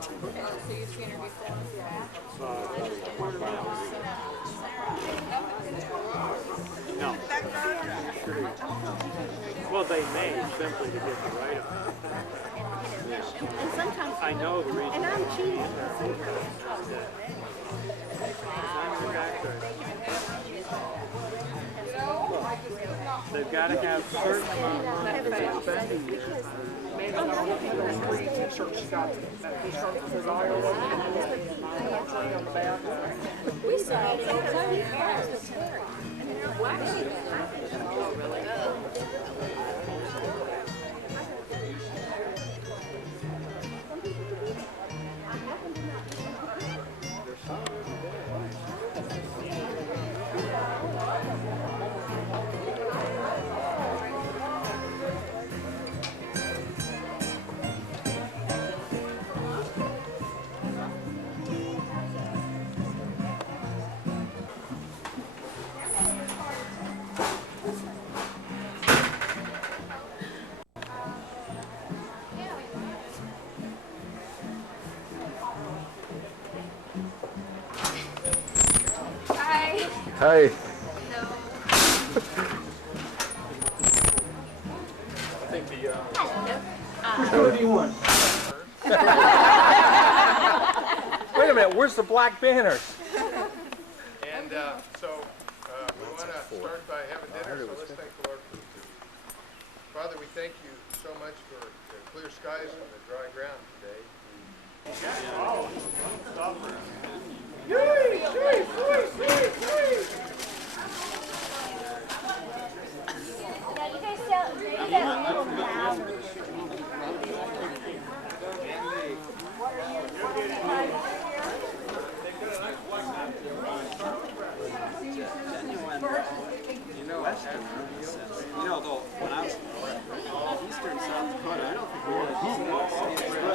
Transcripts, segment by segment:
So you've seen her before? No. Well, they may simply to get the right of it. And sometimes I know the reason. and I'm cheating. They've got to have certain We saw it. Hey. Wait a minute, where's the black banners? And so we want to start by having dinner, so let's thank the Lord for the food. Father, we thank you so much for the clear skies and the dry ground today.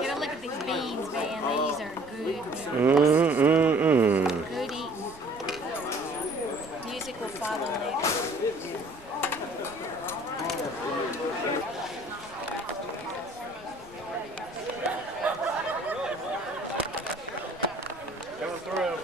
Get a look at these beans, man. These are good beans. Good eating. Music will follow later. Coming through.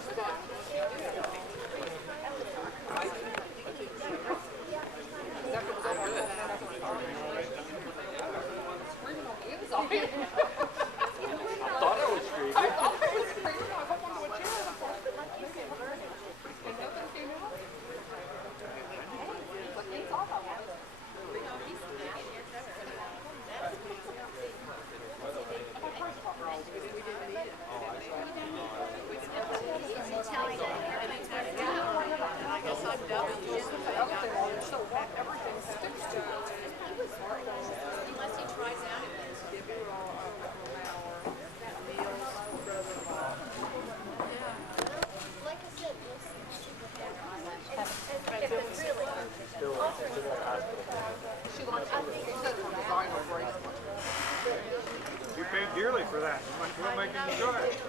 You paid dearly for that. We'll make it enjoy it.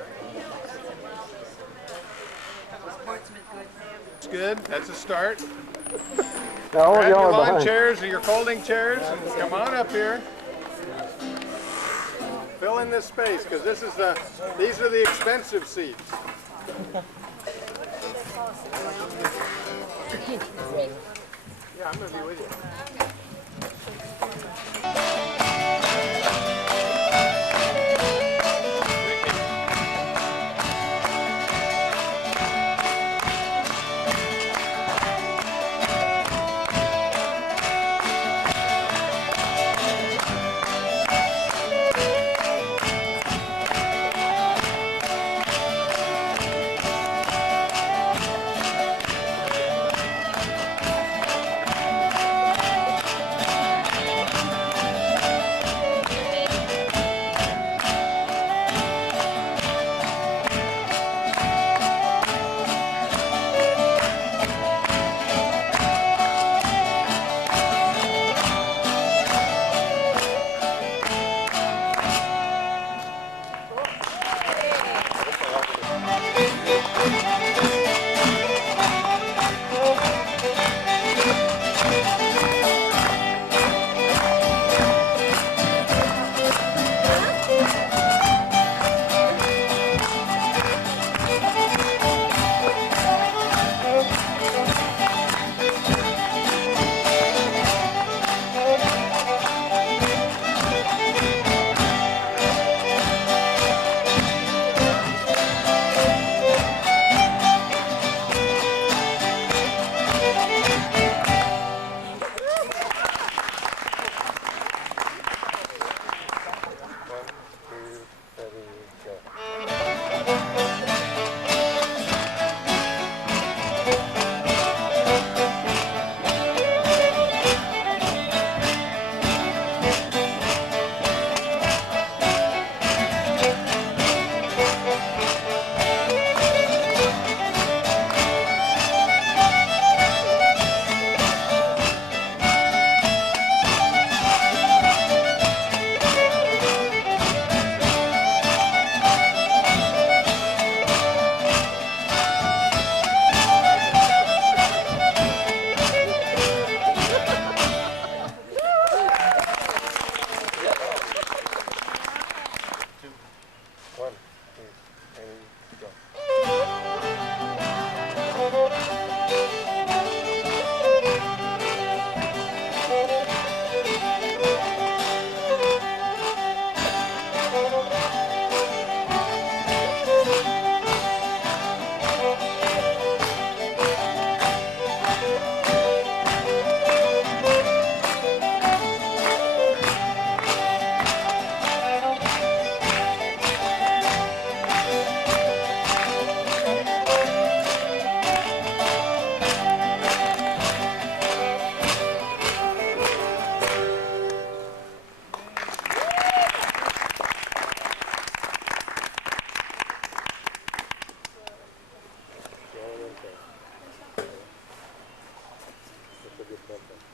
It's good. That's a start. No, Grab your y'all are lawn behind. chairs or your folding chairs and come on up here. Fill in this space because these are the expensive seats. Yeah, I'm going to be with you.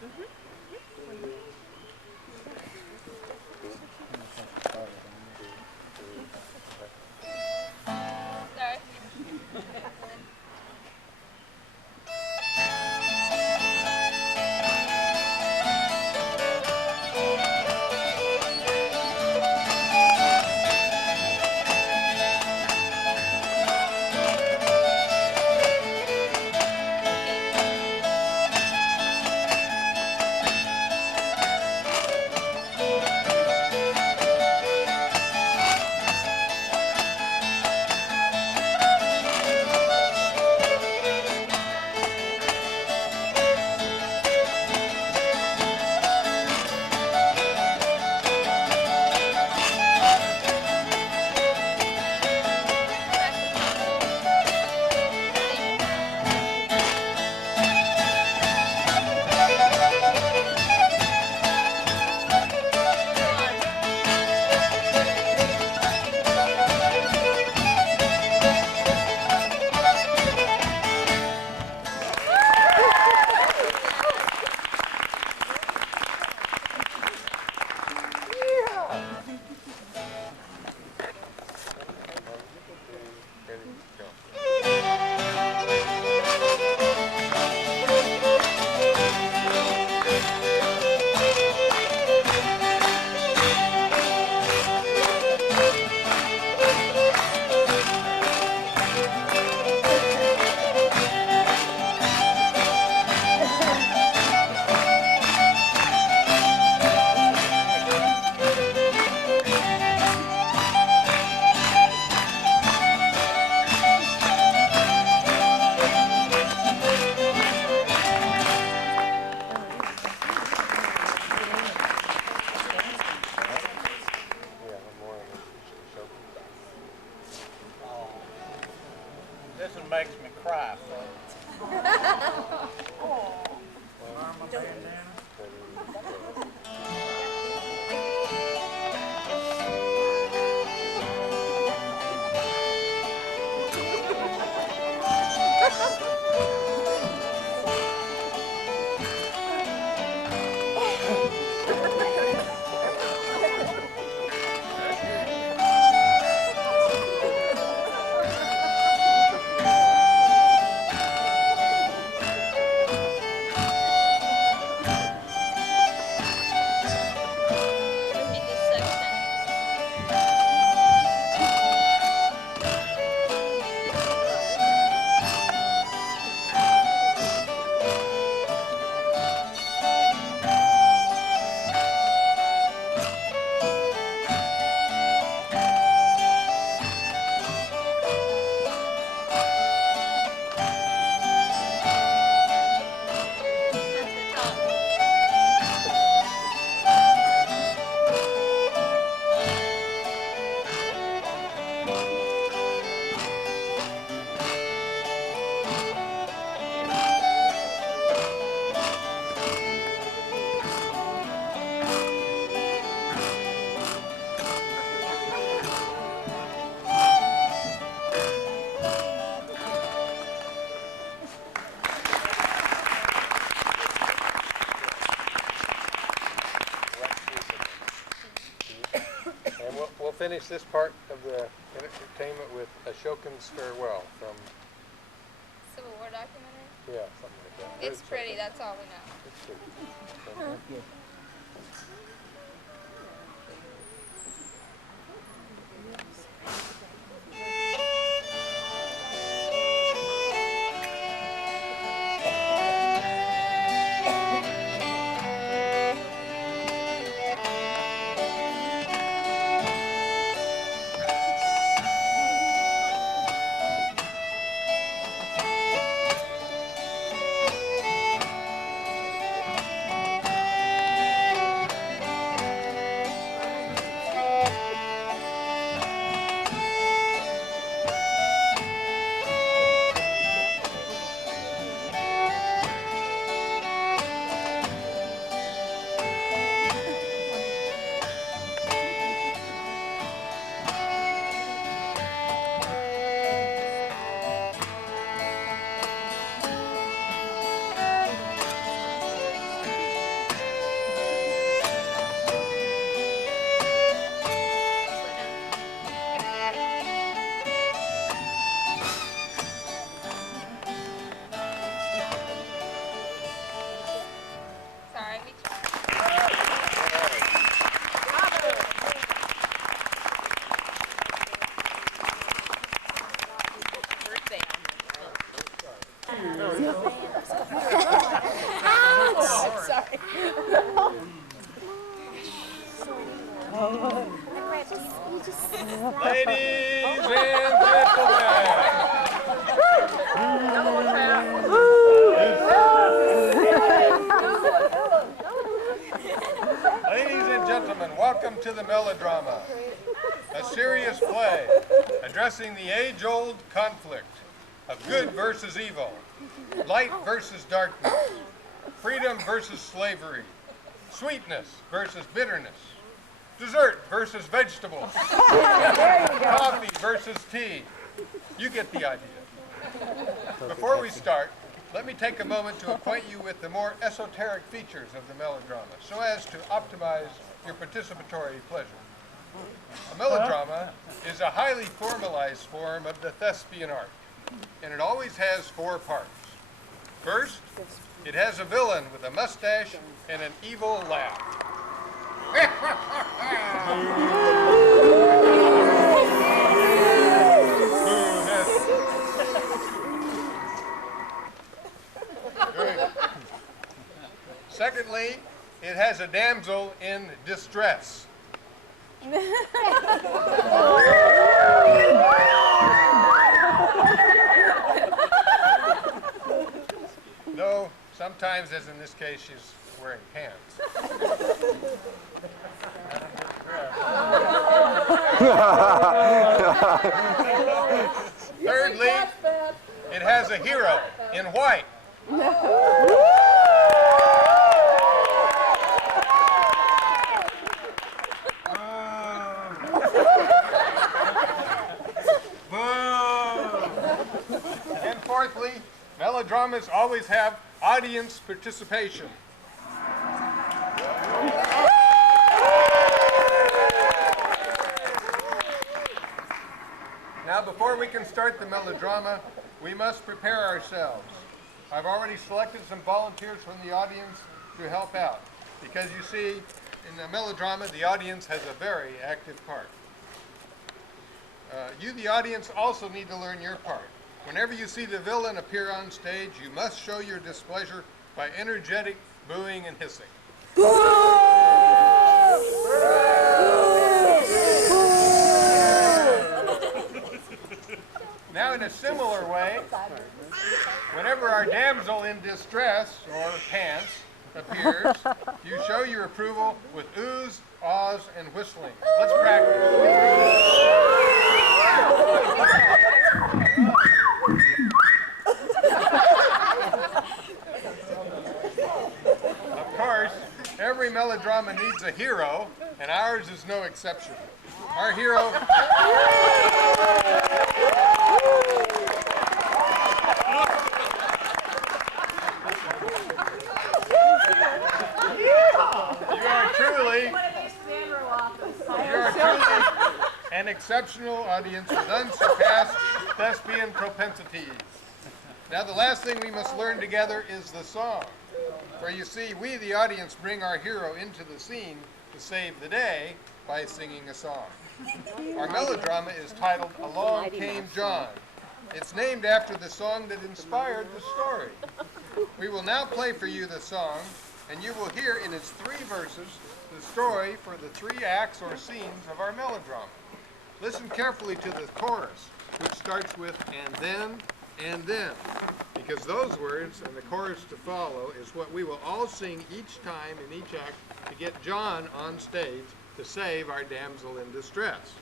Sorry. This one makes me cry, folks. Arm a bandana. We'll finish this part of the entertainment with Ashokan's Farewell from, Civil War documentary? yeah, something like that. It's pretty, that's all we know. It's pretty. Ladies and gentlemen. Ladies and gentlemen, welcome to the melodrama, a serious play addressing the age-old conflict of good versus evil, light versus darkness, freedom versus slavery, sweetness versus bitterness, dessert versus vegetables, coffee versus tea. You get the idea. Before we start, let me take a moment to acquaint you with the more esoteric features of the melodrama so as to optimize your participatory pleasure. A melodrama is a highly formalized form of the thespian art, and it always has 4 parts. First, it has a villain with a mustache and an evil laugh. Good. Secondly, it has a damsel in distress. No, sometimes, as in this case, she's wearing pants. Thirdly, it has a hero in white. And fourthly, melodramas always have audience participation. Now, before we can start the melodrama, we must prepare ourselves. I've already selected some volunteers from the audience to help out, because you see, in the melodrama, the audience has a very active part. You, the audience, also need to learn your part. Whenever you see the villain appear on stage, you must show your displeasure by energetic booing and hissing. Now, in a similar way, whenever our damsel in distress, or pants, appears, you show your approval with oohs, ahs, and whistling. Let's practice. Of course, every melodrama needs a hero, and ours is no exception. Our hero... You are truly an exceptional audience with unsurpassed thespian propensities. Now, the last thing we must learn together is the song. For you see, we, the audience, bring our hero into the scene to save the day by singing a song. Our melodrama is titled Along Came John. It's named after the song that inspired the story. We will now play for you the song, and you will hear in its 3 verses the story for the 3 acts or scenes of our melodrama. Listen carefully to the chorus, which starts with and then, because those words and the chorus to follow is what we will all sing each time in each act to get John on stage to save our damsel in distress.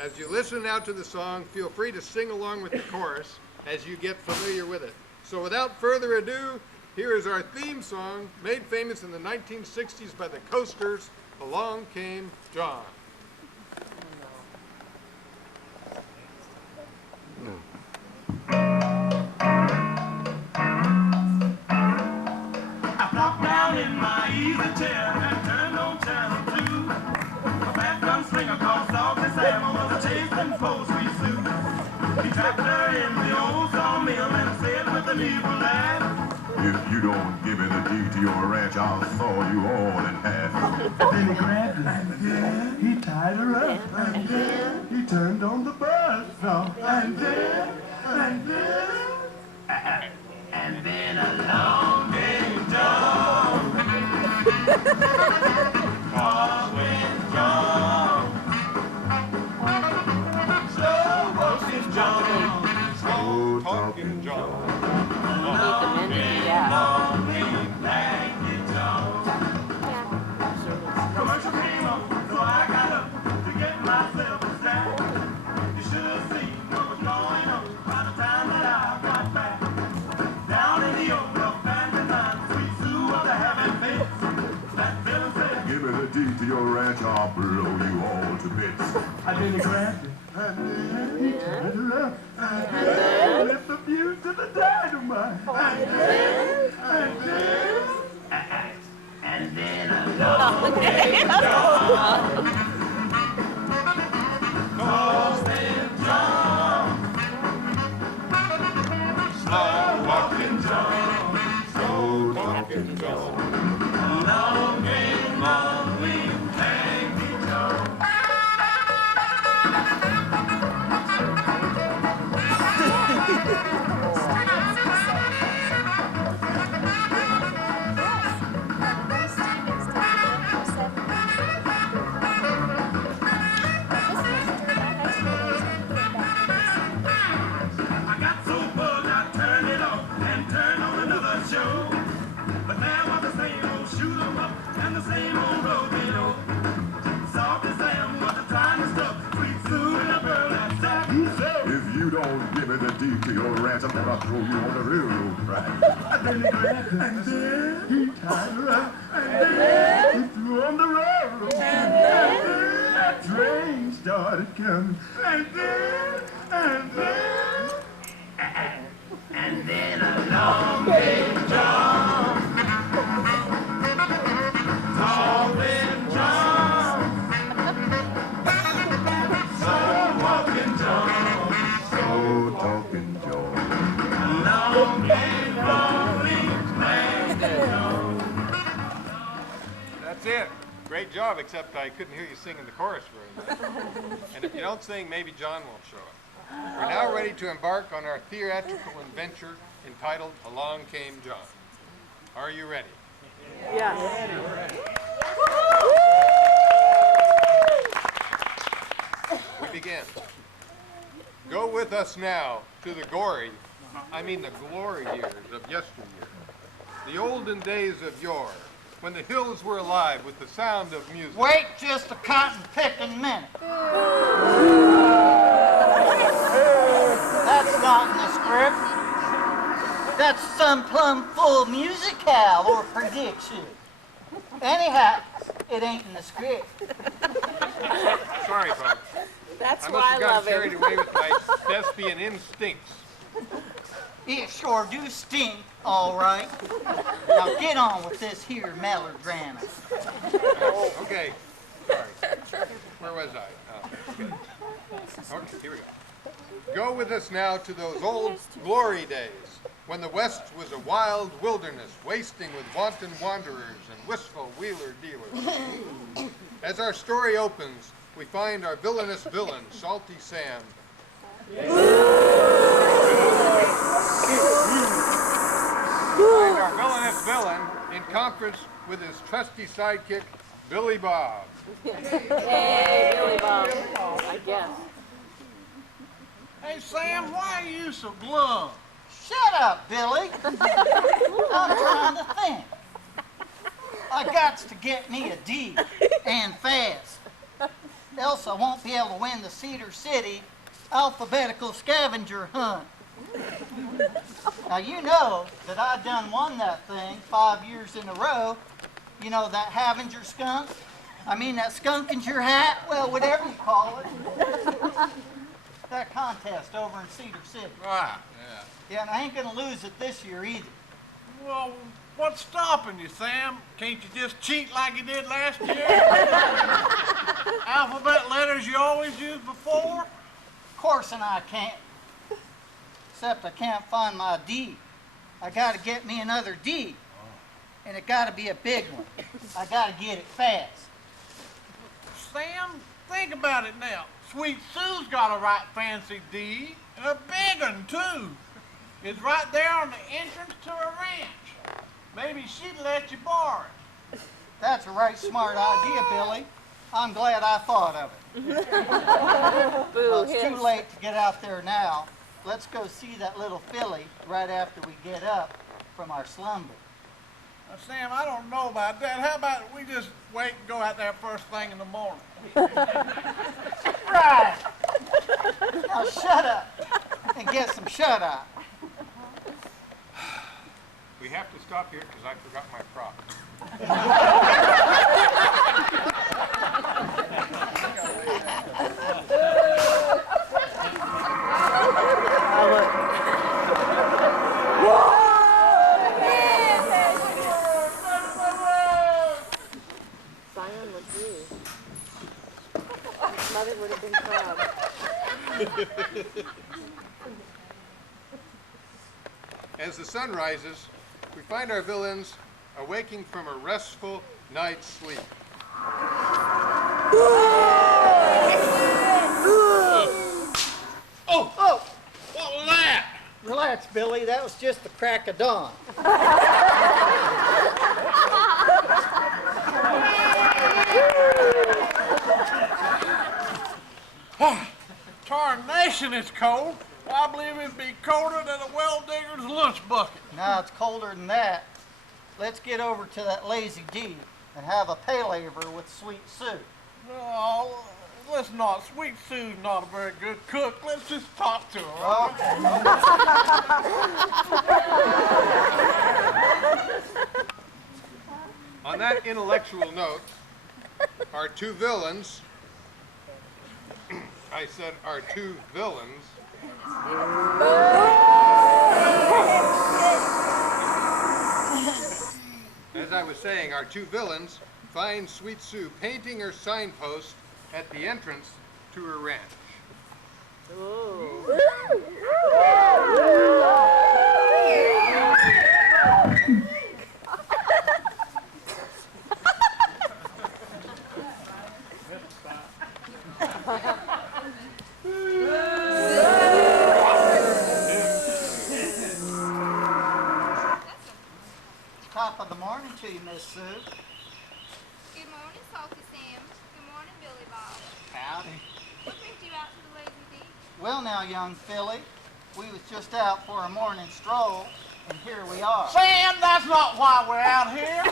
As you listen now to the song, feel free to sing along with the chorus as you get familiar with it. So without further ado, here is our theme song, made famous in the 1960s by the Coasters, Along Came John. I flopped down in my easy chair and turned on channel 2. A fat gun slinger called Salty Sam was chasing for sweet soup. He trapped her in the old sawmill and said with an evil laugh, "If you don't give me the deed to your ranch, I'll saw you all in half." Then he grabbed her, and then he tied her up, and then he turned on the buzz saw, and then, Talking John. Need the men to do that. Commercial came on, so I got up to get myself a snack. You should have seen what was going on by the time that I got back. Down in the old abandoned mine, Sweet Sue was a having fits. That villain said, Give me the deed to your ranch, I'll blow you all to bits. I didn't grant it. And then he tied her up. And then lit the fuse to the dynamite. And then along came John. Toasting John. Slow walking John. Slow talking John. Long game, long wing, tanky John. I got so bugged I turned it off and turned on another show. But there was the same old shoot 'em up and the same old rodeo. Soft as Sam was the trying to stuff. Sweet Sue and a girl that sack. If you don't give me the deed to your ranch, I'm gonna throw you on the railroad track. And then he tied her up, and then he threw on the railroad. And then that train started coming, and then along came John. Talking John. So walking John. So talking John. Long came That's it. Great job, except I couldn't hear you singing the chorus very much. And if you don't sing, maybe John won't show up. We're now ready to embark on our theatrical adventure entitled Along Came John. Are you ready? We begin. Go with us now to the glory years of yesteryear. The olden days of yore, when the hills were alive with the sound of music. Wait just a cotton-picking minute. That's not in the script. That's some plumb full musicale or prediction. Anyhow, it ain't in the script. Sorry, folks. That's I must why have I gotten love carried him. away with my thespian instincts. It sure do stink, all right. Now get on with this here melodrama. Okay, sorry. Where was I? Okay, here we go. Go with us now to those old glory days, when the West was a wild wilderness, wasting with wanton wanderers and wistful wheeler-dealers. As our story opens, we find our villainous villain, Salty Sam. Find our villainous villain in conference with his trusty sidekick, Billy Bob. Hey, Billy Bob, I guess. Hey, Sam, why are you so glum? Shut up, Billy. I'm trying to think. I got to get me a D, and fast. Else I won't be able to win the Cedar City alphabetical scavenger hunt. Now, you know that I done won that thing 5 years in a row. You know, that Havinger skunk? I mean, that skunk in your hat? Well, whatever you call it. That contest over in Cedar City. Right, Yeah, and I ain't gonna lose it this year either. Well, what's stopping you, Sam? Can't you just cheat like you did last year? Alphabet letters you always used before? Of course, and I can't. Except I can't find my D. I gotta get me another D. And it gotta be a big one. I gotta get it fast. Sam, think about it now. Sweet Sue's got a right fancy D, and a big one, too. It's right there on the entrance to her ranch. Maybe she'd let you borrow it. That's a right smart idea, Billy. I'm glad I thought of it. Boo Well, it's him. too late to get out there now. let's go see that little filly right after we get up from our slumber. Now, Sam, I don't know about that. How about we just wait and go out there first thing in the morning? Right. Now shut up and get some shut-eye. We have to stop here because I forgot my prop. Simon was you. His mother would have been proud. As the sun rises, we find our villains awaking from a restful night's sleep. Oh! What was that? Relax, Billy. That was just the crack of dawn. Tarnation, it's cold. I believe it'd be colder than a well digger's lunch bucket. Now it's colder than that. Let's get over to that Lazy D and have a palaver with Sweet Sue. No, let's not. Sweet Sue's not a very good cook. Let's just talk to her. Okay. On that intellectual note, our two villains, I said our two villains, as I was saying, our two villains find Sweet Sue painting her signpost at the entrance to her ranch. Top of the morning to you, Miss Sue. Good morning, Salty Sam. Good morning, Billy Bob. Howdy. What brings you out to the Lazy D? Well now, young filly, we was just out for a morning stroll, and here we are. Sam, that's not why we're out here.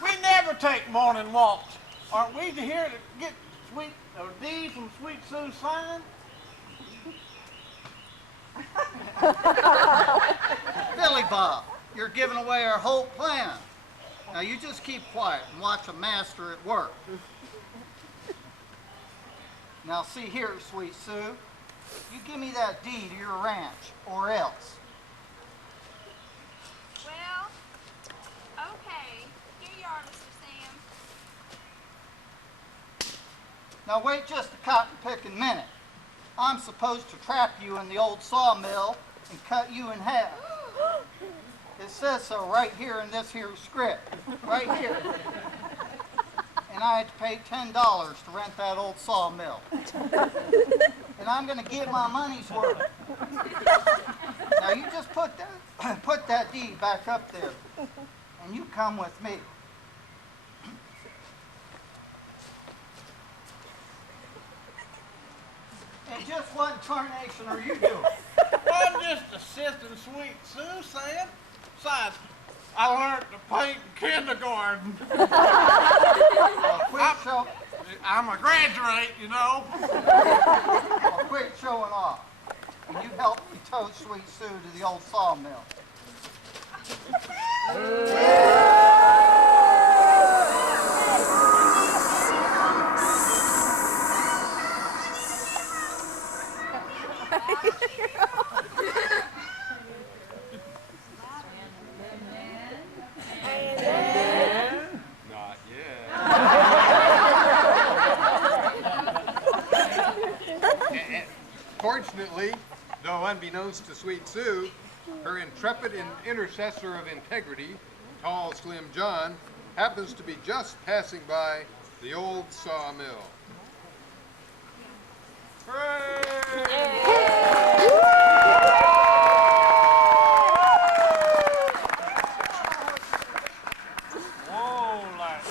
We never take morning walks. Aren't we here to get Sweet or D from Sweet Sue's sign? Billy Bob, you're giving away our whole plan. Now you just keep quiet and watch a master at work. Now see here, Sweet Sue, you give me that deed to your ranch, or else. Well, okay. Here you are, Mr. Sam. Now wait just a cotton-picking minute. I'm supposed to trap you in the old sawmill and cut you in half. It says so right here in this here script, right here. And I had to pay $10 to rent that old sawmill. And I'm gonna get my money's worth. Now you just put that deed back up there, and you come with me. And just what tarnation are you doing? I'm just assisting Sweet Sue, Sam. Besides, I learned to paint in kindergarten. I'm a graduate, you know. Well, quit showing off. And you help me tow Sweet Sue to the old sawmill. Not yet. Fortunately, though unbeknownst to Sweet Sue, her intrepid intercessor of integrity, Tall Slim John, happens to be just passing by the old sawmill. Whoa, like.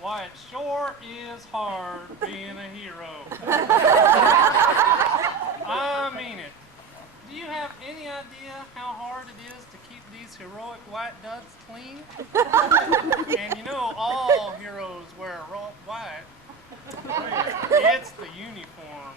Why, hard being a hero. I mean it. Do you have any idea how hard it is to keep these heroic white ducks clean? And you know all heroes wear white. It's the uniform.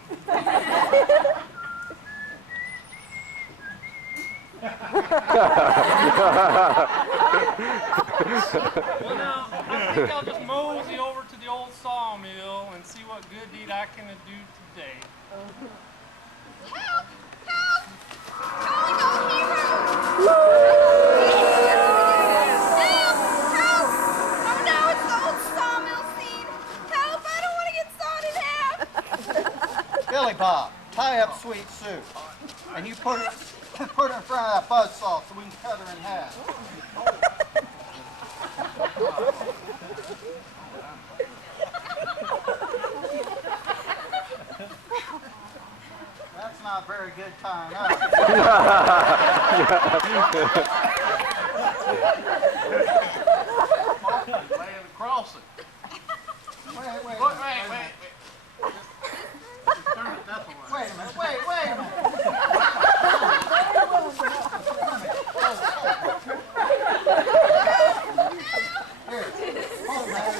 Well now, I think I'll just mosey over to the old sawmill and see what good deed I can do today. Help! Help! Calling all heroes! Help! Help! Oh no, it's the old sawmill scene! Help! I don't want to get sawed in half! Billy Bob, tie up Sweet Sue. And you put her in front of that buzzsaw so we can cut her in half. That's not a very good time, huh? Laying across it. Wait. Wait. Turn it that way. Wait a minute, wait a minute. Here, hold that.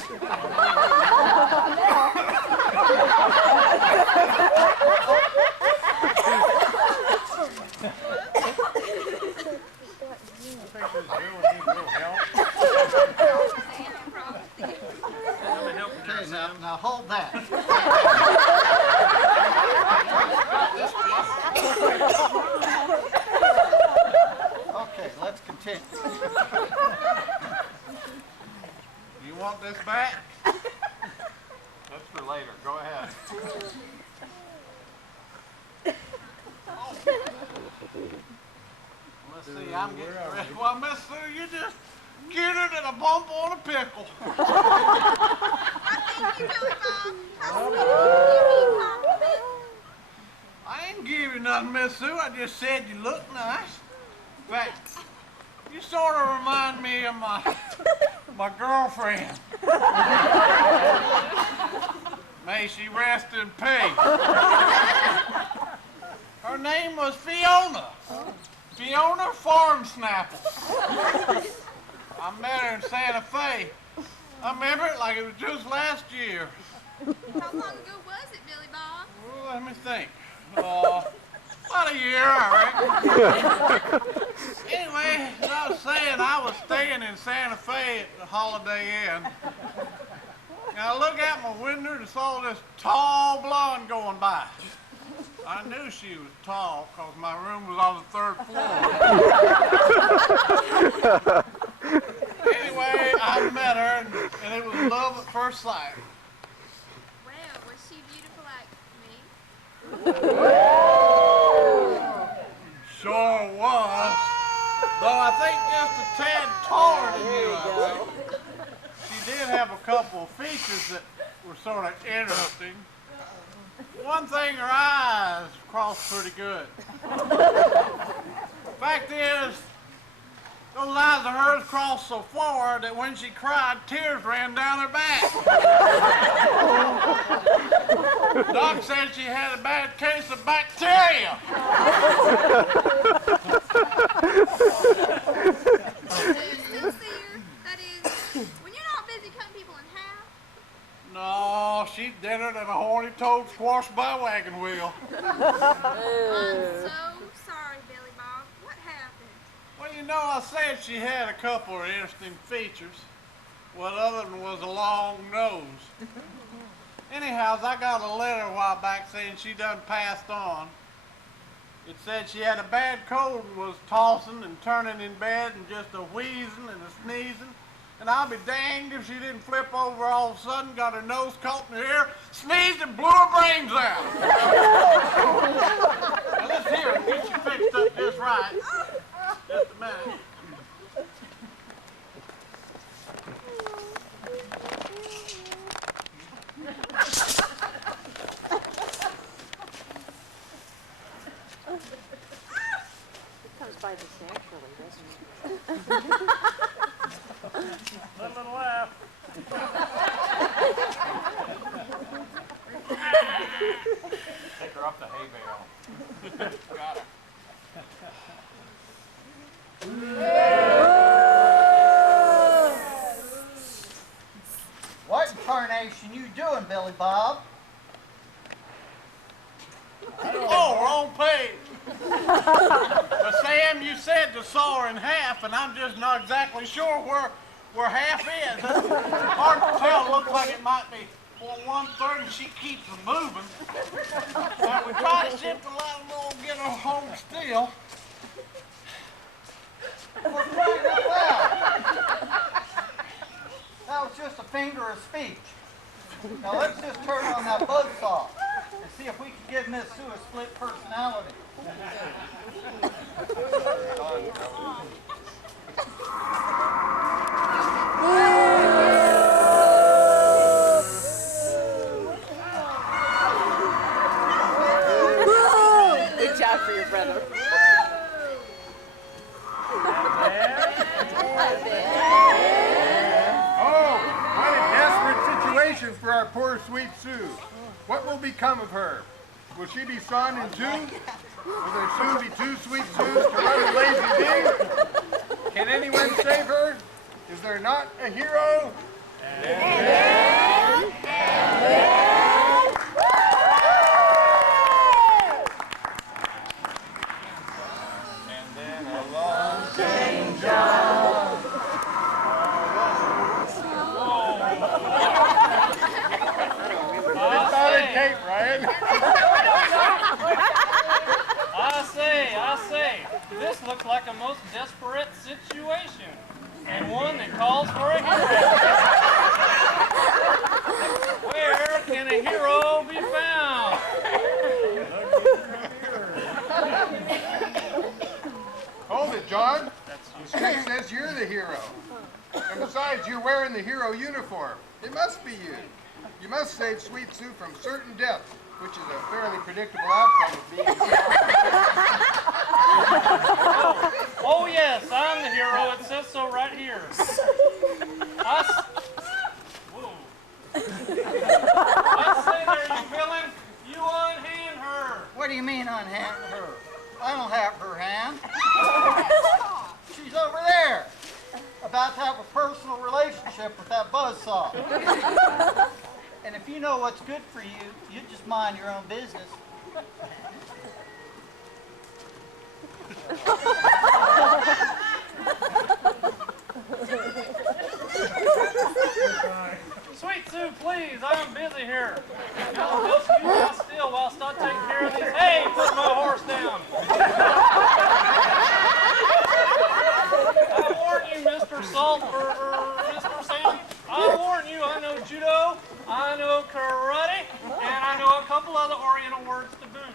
Okay, now hold that. Okay, let's continue. You want this back? That's for later. Go ahead. Let's see, I'm getting ready. Well, Miss Sue, you just cuter than a bump on a pickle. Thank you, Billy Bob. How sweet of you to give me a compliment. I ain't give you nothing, Miss Sue. I just said you look nice. In fact, you sort of remind me of my girlfriend. May she rest in peace. Her name was Fiona. Fiona Farnsnapple. I met her in Santa Fe. I remember it like it was just last year. How long ago was it, Billy Bob? Well, let me think. About a year, I reckon. Anyway, as I was saying, I was staying in Santa Fe at the Holiday Inn. And I looked out my window and saw this tall blonde going by. I knew she was tall because my room was on the 3rd floor. Anyway, I met her and it was love at first sight. Well, was she beautiful like me? Sure was. Though I think just a tad taller than you, I think. She did have a couple of features that were sort of interesting. One thing, her eyes crossed pretty good. Fact is, those eyes of hers crossed so far that when she cried, tears ran down her back. Doc said she had a bad case of bacteria. Do you still see her? That is, when you're not busy cutting people in half? No, she's deader than a horny-toad squashed by a wagon wheel. I'm so sorry, Billy Bob. What happened? Well, you know, I said she had a couple of interesting features. One other one was a long nose. Anyhow, I got a letter a while back saying she done passed on. It said she had a bad cold and was tossing and turning in bed and just a wheezing and a sneezing. And I'll be danged if she didn't flip over all of a sudden, got her nose caught in her ear, sneezed and blew her brains out. Now let's hear it, get you fixed up just right. Just a minute. It comes by this naturally, doesn't it? A little laugh. Take her off the hay bale. Got her. What incarnation you doing, Billy Bob? Oh, wrong page. But Sam, you said to saw her in half, and I'm just not exactly sure where half is. Hard to tell. Looks like it might be 1/3, and she keeps them moving. We try to shift a lot more, get her home still. Well, crying out loud. That was just a finger of speech. Now let's just turn on that buzzsaw and see if we can give Miss Sue a split personality. Good job for your brother. Oh, what a desperate situation for our poor sweet Sue. What will become of her? Will she be sawn in two? Will there soon be two sweet Sues to run a lazy bee? Can anyone save her? Is there not a hero? And then along came John. Tape, Ryan. I say, this looks like a most desperate situation, and one that calls for a hero. Where can a hero be found? Hold it, John. The script says you're the hero. And besides, you're wearing the hero uniform. It must be you. You must save Sweet Sue from certain death, which is a fairly predictable outcome of being Oh yes, I'm the hero. It says so right here. Whoa. I say there, you villain. You unhand her. What do you mean unhand her? I don't have her hand. She's over there, about to have a personal relationship with that buzzsaw. And if you know what's good for you, you just mind your own business. Sweet Sue, please, I'm busy here. I'll help you out still whilst I take care of these. Hey, put my horse down. I warn you, Mr. Saltburger, Mr. Sam. I warn you, I know judo, I know karate, and I know a couple other oriental words to boot.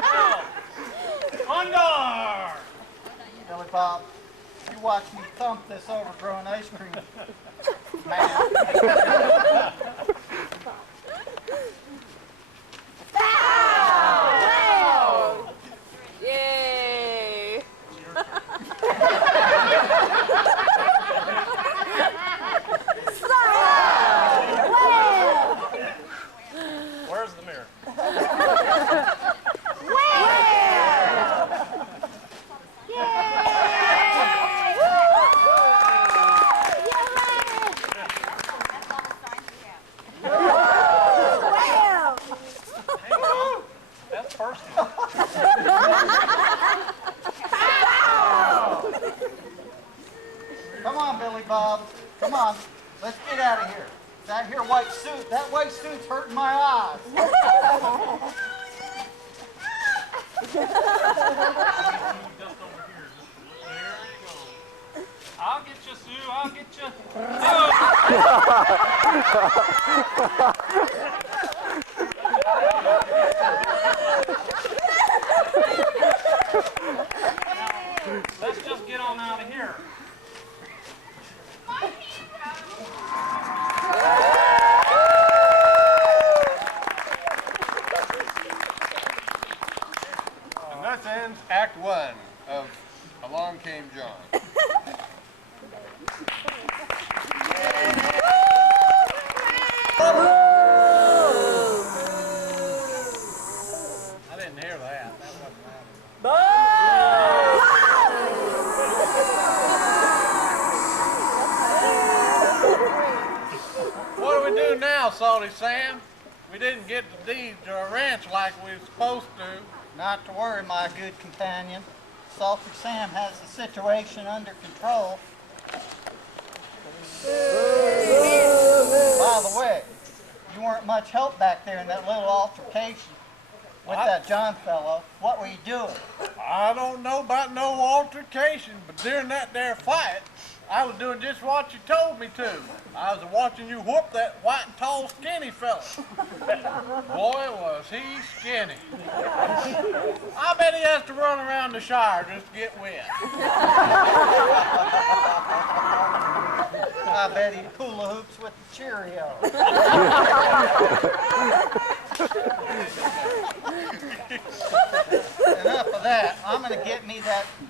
Now, on guard. Billy Bob, you watch me thump this overgrown ice cream man. Yay! Where's the mirror? That's personal. Come on, Billy Bob. Come on. Let's get out of here. That here white suit, that white suit's hurting my eyes. I'll get you, Sue. I'll get you. Let's just get on out of here. And thus ends Act 1 of Along Came John. do we do now, Salty Sam? We didn't get the deed to our ranch like we were supposed to. Not to worry, my good companion. Salty Sam has the situation under control. By the way, you weren't much help back there in that little altercation with that John fellow. What were you doing? I don't know about no altercation, but during that there fight, I was doing just what you told me to. I was watching you whoop that white, tall, skinny fella. Boy, was he skinny. I bet he has to run around the shower just to get wet. I bet he hula hoops with the Cheerios. Enough of that. I'm going to get me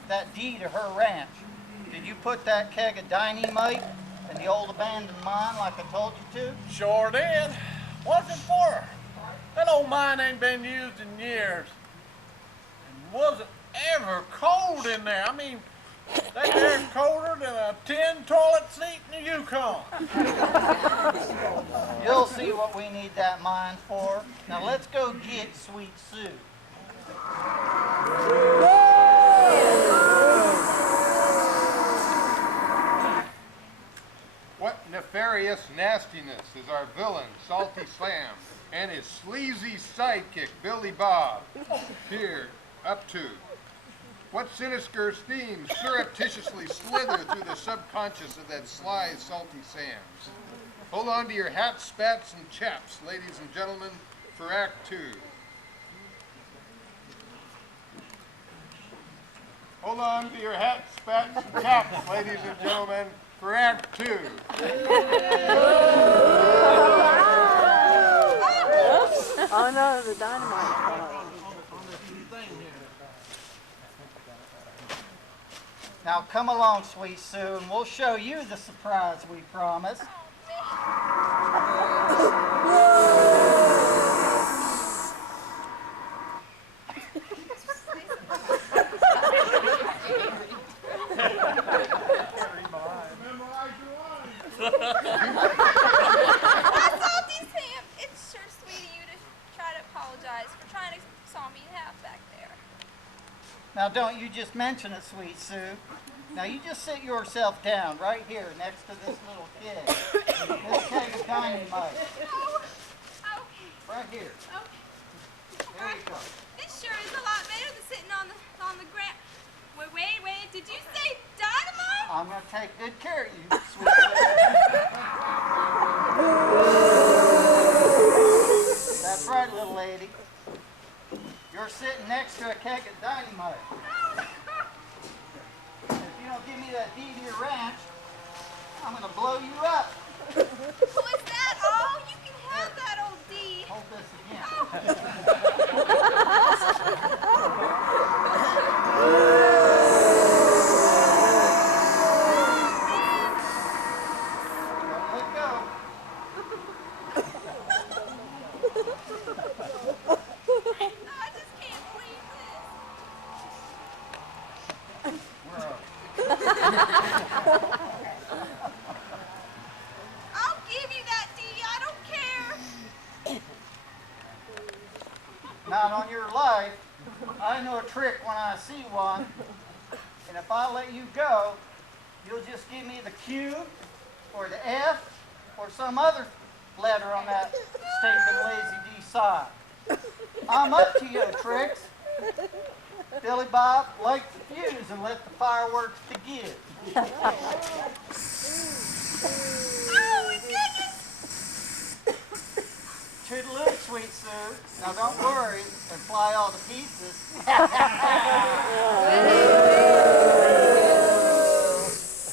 that deed of her ranch. Did you put that keg of dynamite in the old abandoned mine like I told you to? Sure did. What's it for? That old mine ain't been used in years. And wasn't ever cold in there. I mean, that there's colder than a tin toilet seat in the Yukon. You'll see what we need that mine for. Now let's go get Sweet Sue. What nefarious nastiness is our villain, Salty Slam, and his sleazy sidekick, Billy Bob, here up to? What sinister schemes surreptitiously slither through the subconscious of that sly Salty Sam? Hold on to your hats, spats, and chaps, ladies and gentlemen, for Act 2. Hold on to your hats, spats, and chaps, ladies and gentlemen, for Act 2. Oh no, the dynamite. Now come along, Sweet Sue, and we'll show you the surprise we promised. Salty Sam, it's sure sweet of you to try to apologize for trying to saw me in half back there. Now don't you just mention it, Sweet Sue. Now you just sit yourself down right here next to this little keg. This keg of dynamite. Oh, Right here. okay. There you go. This sure is a lot better than sitting on the ground. Wait, did you say dynamite? I'm going to take good care of you, Sweet Sue. That's right, little lady. You're sitting next to a keg of dynamite. If you don't give me that deed to your ranch, I'm going to blow you up. Was that all? You can have that old deed. Hold this again. Don't let go. I just can't believe this. Where are I'll give you that deed. I don't care. we? Not on your life. I know a trick when I see one. And if I let you go, you'll just give me the Q or the F or some other letter on that stinking lazy D side. I'm up to you, tricks. Billy Bob, light the fuse and let the fireworks begin. Oh, my goodness. Toodaloo, Sweet Sue. Now don't worry and fly all to pieces.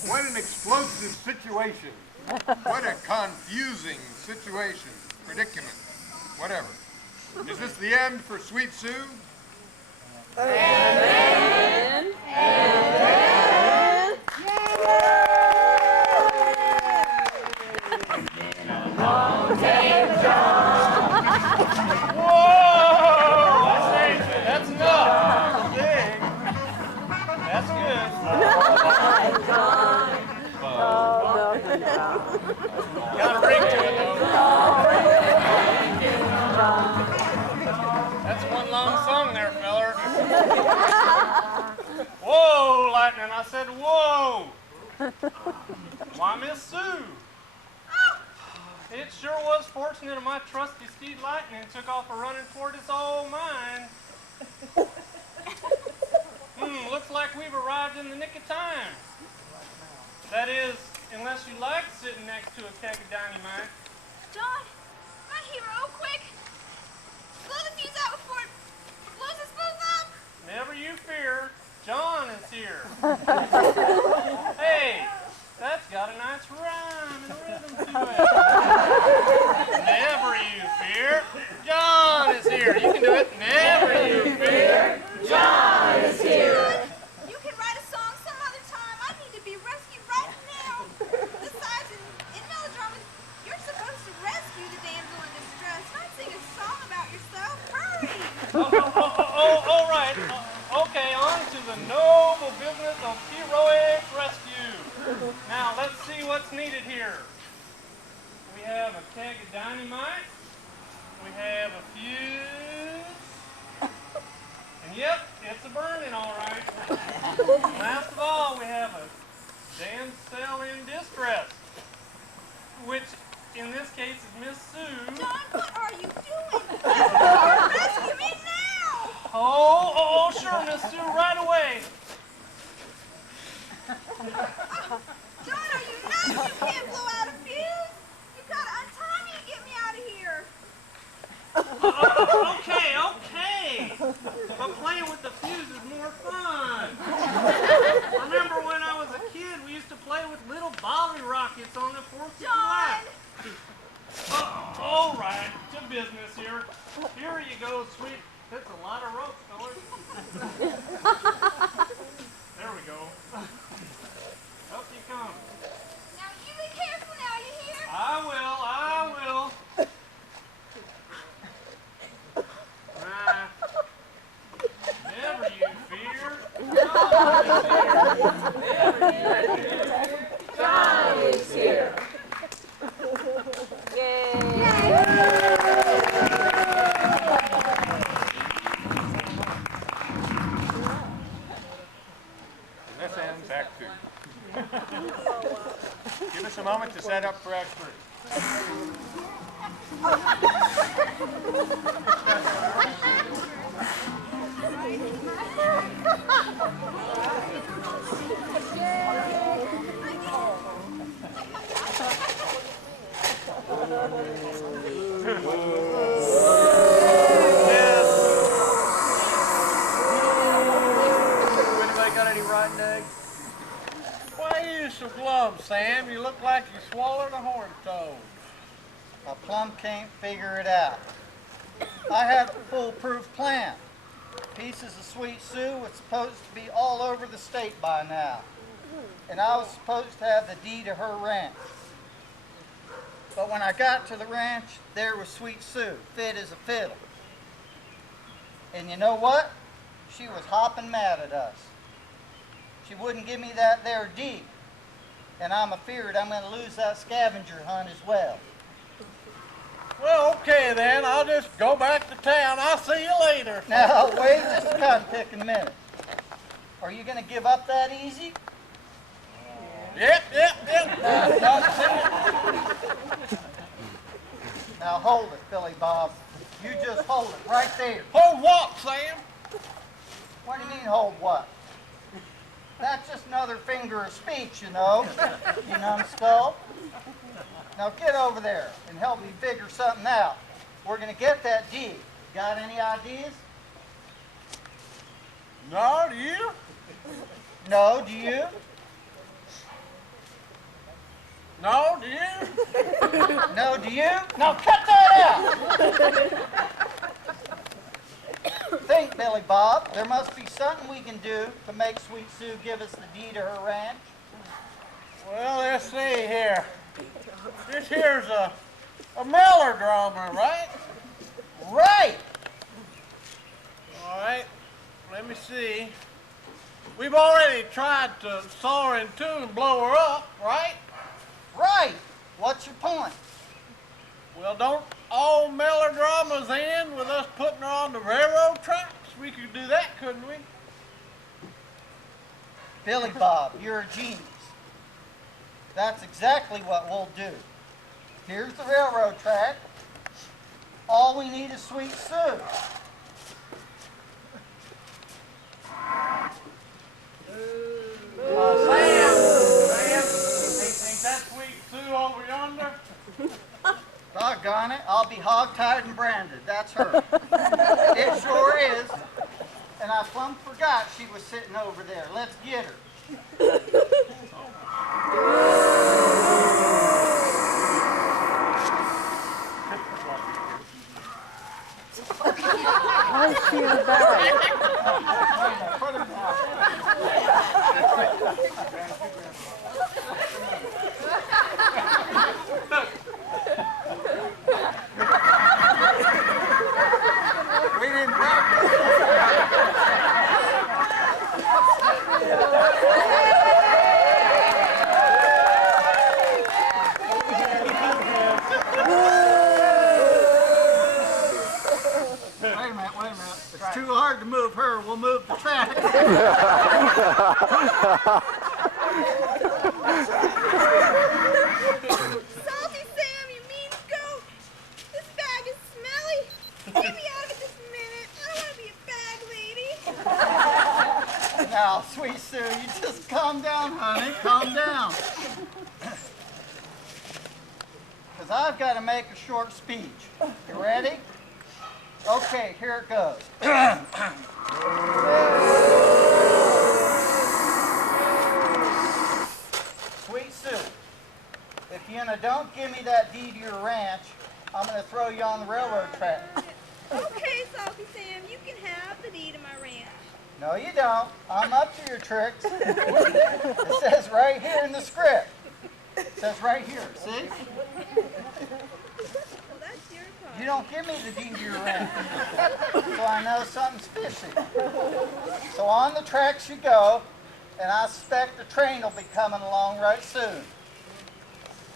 What an explosive situation. What a confusing situation, predicament, whatever. Is this the end for Sweet Sue? That's enough. That's good. Got a ring to it though. Miss Sue. It sure was fortunate my trusty steed Lightning took off a running toward his old mine. Looks like we've arrived in the nick of time. That is, unless you like sitting next to a keg of dynamite. John, my hero, quick! Blow the fuse out before it blows us both up! Never you fear, John is here. Hey, that's got a nice rhyme and rhythm to it. Never you fear, John is here. You can do it. Never you fear, John is here. You can write a song some other time. I need to be rescued right now. Besides, in melodramas, you're supposed to rescue the damsel in distress, not sing a song about yourself. Hurry! All right. Okay, on to the noble business of heroic rescue. Now, let's see what's needed here. We have a keg of dynamite. We have a fuse. And yep, it's a burning, all right. Last of all, we have a damsel in distress, which in this case is Miss Sue. John, what are you doing? Rescue me now! Oh, sure, Miss Sue, right away. John, are you nuts? You can't blow out a fuse. You've got to untie me and get me out of here. Okay. But playing with the fuse is more fun. Remember when I was a kid, we used to play with little volley rockets on the 4th of July. All right, to business here. Here you go, sweet. That's a lot of rope, fellas. There we go. Up you come. Now you be careful now, you hear? I will. Never you fear. John is here. And this ends Act 2. Give us a moment to set up for Act 3. Anybody got any rotten eggs? Why are you so glum, Sam? You look like you swallowed a horn toad. I plumb can't figure it out. I have a foolproof plan. Pieces of Sweet Sue was supposed to be all over the state by now. And I was supposed to have the deed to her ranch. But when I got to the ranch, there was Sweet Sue, fit as a fiddle. And you know what? She was hopping mad at us. She wouldn't give me that there deed. And I'm afeared I'm going to lose that scavenger hunt as well. Well, okay then. I'll just go back to town. I'll see you later. Now, wait just a cotton-picking minute. Are you going to give up that easy? Yep. Now hold it, Billy Bob. You just hold it right there. Hold what, Sam? What do you mean, hold what? That's just another finger of speech, you know. You numbskull. Now get over there and help me figure something out. We're going to get that deed. Got any ideas? No, do you? No, do you? No, do you? No, do you? Now cut that out! Think, Billy Bob. There must be something we can do to make Sweet Sue give us the deed to her ranch. Well, let's see here. This here's a melodrama, right? Right! All right, let me see. We've already tried to saw her in two and blow her up, right? Right! What's your point? Well, don't all melodramas end with us putting her on the railroad tracks? We could do that, couldn't we? Billy Bob, you're a genius. That's exactly what we'll do. Here's the railroad track. All we need is Sweet Sue. Ain't that Sweet Sue over yonder? Doggone it, I'll be hog-tied and branded. That's her. It sure is. And I plumb forgot she was sitting over there. Let's get her. Why is she in the bag? Put her down. We didn't practice. Wait a minute. It's too hard to move her. We'll move the track. Salty Sam, you mean goat! This bag is smelly! Get me out of it this minute! I don't want to be a bag lady! Now, Sweet Sue, you just calm down, honey. Calm down. Because I've got to make a short speech. You ready? Okay, here it goes. Sweet Sue, if you don't give me that deed to your ranch, I'm going to throw you on the railroad track. Okay, Salty Sam, you can have the deed of my ranch. No, you don't. I'm up to your tricks. It says right here in the script. It says right here, see? Well, that's your part. You don't give me the deed to your ranch, so I know something's fishy. So on the tracks you go, and I suspect the train will be coming along right soon.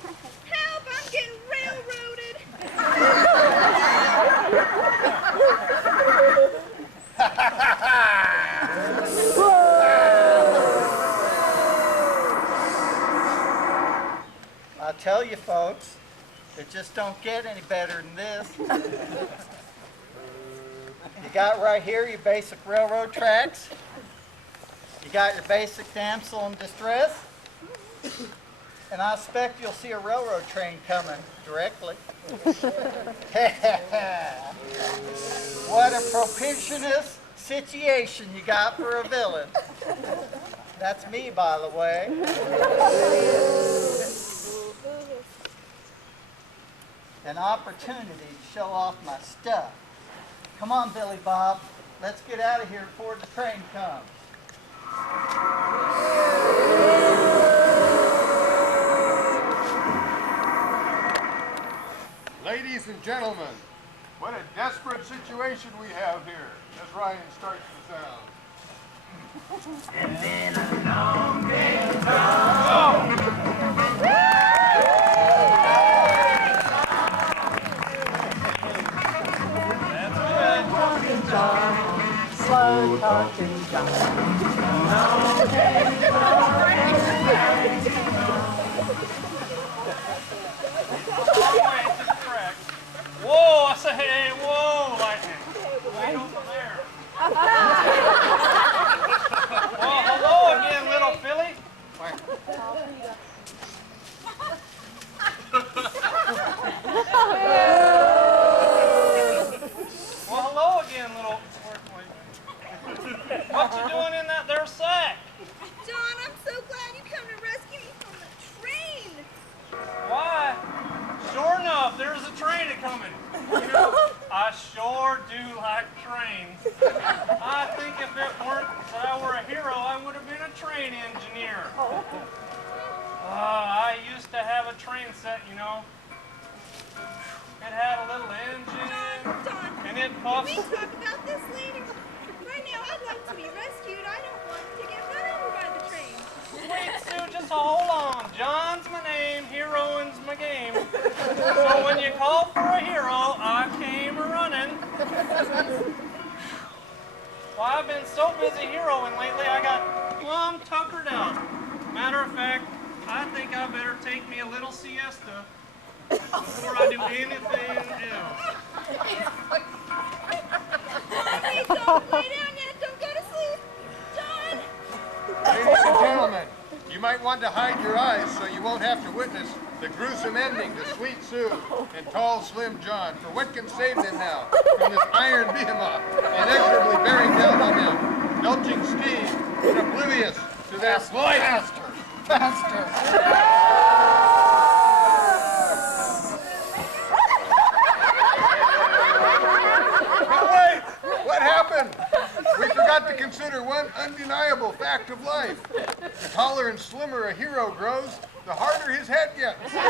Help! I'm getting railroaded! I tell you folks, it just don't get any better than this. You got right here your basic railroad tracks. You got your basic damsel in distress. And I expect you'll see a railroad train coming directly. What a propitious situation you got for a villain. That's me, by the way. An opportunity to show off my stuff. Come on, Billy Bob. Let's get out of here before the train comes. Ladies and gentlemen, what a desperate situation we have here, as Ryan starts the sound. Slow talking John. Whoa, I say, hey, whoa, lightning. Wait over there. Well, hello again, little Philly. Well, hello again, little earthling. What you doing in that there sack? John, I'm so glad you come to rescue me from the train! Why? Sure enough, there's a train a-coming. You know, I sure do like trains. I think if it weren't that I were a hero, I would have been a train engineer. I used to have a train set, you know. It had a little engine, John, and it can puffs. we talk about this later? Right now, I'd like to be rescued. I don't want to get run over by the train. Sweet Sue, just hold on. John's my name, heroin's my game. So when you called for a hero, I came running. Well, I've been so busy heroing lately, I got plumb tuckered out. Matter of fact, I think I better take me a little siesta before I do anything else. Mommy, don't lay down yet. Don't go to sleep. John! Ladies and gentlemen, you might want to hide your eyes so you won't have to witness the gruesome ending to Sweet Sue and Tall Slim John. For what can save them now from this iron behemoth inexorably bearing down on them, belching steam and oblivious to their plight. Faster! But wait! What happened? We forgot to consider one undeniable fact of life. The taller and slimmer a hero grows, the harder his head gets. And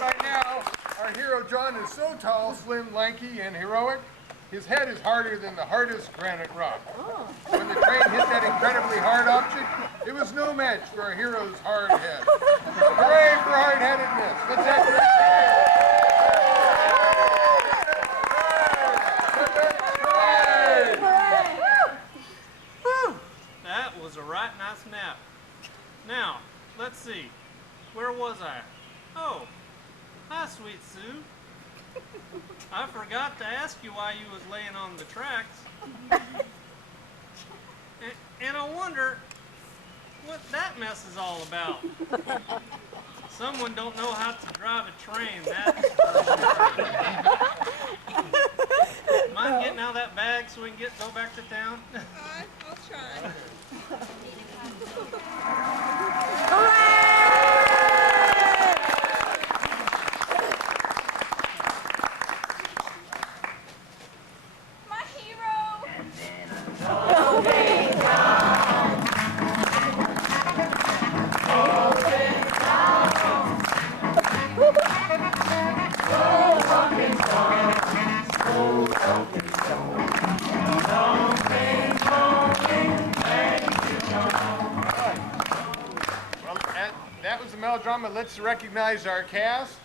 by now, our hero John is so tall, slim, lanky, and heroic, his head is harder than the hardest granite rock. When the train hit that incredibly hard object, it was no match for our hero's hard head. Hooray for hard-headedness! Let's have a That was a right nice nap. Now, let's see. Where was I? Oh, hi, Sweet Sue. I forgot to ask you why you was laying on the tracks. And I wonder what that mess is all about. Someone don't know how to drive a train, that's for sure. Mind getting out of that bag so we can go back to town? I'll try. My hero! Well, that was the melodrama. Let's recognize our cast.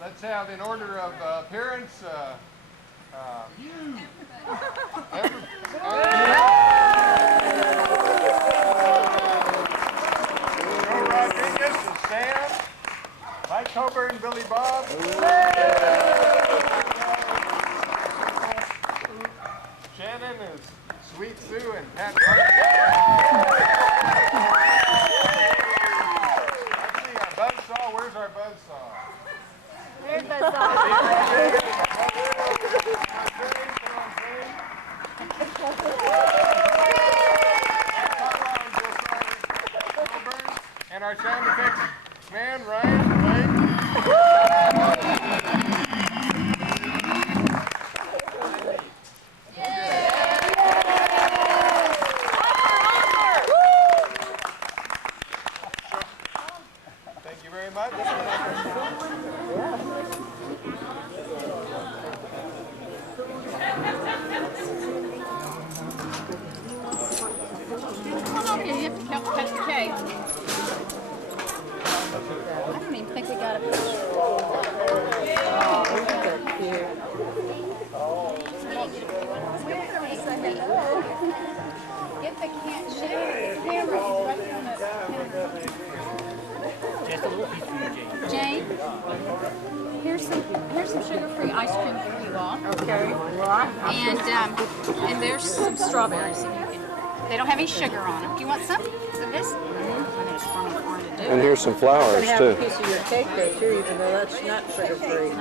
Let's have, in order of appearance, Joe Rodriguez is Sam, Mike Coburn, Billy Bob, Shannon is Sweet Sue, and Pat Carter. Let's see, our buzzsaw. Where's our buzzsaw? There's the And our sound effects man, Ryan, right? Thank you very much. Come on here, you have to cut the cake. I don't even think we got a picture. Oh, look at that cute. Get the camera. The camera is right there on the counter. Just a little piece for you, Jane. Jane, here's some sugar-free ice cream for you all. Okay. And there's some strawberries. So you can, they don't have any sugar on them. Do you want some of this? Mm-hmm. And here's some flowers You have too. a piece of your cake there too, even though that's not sugar-free.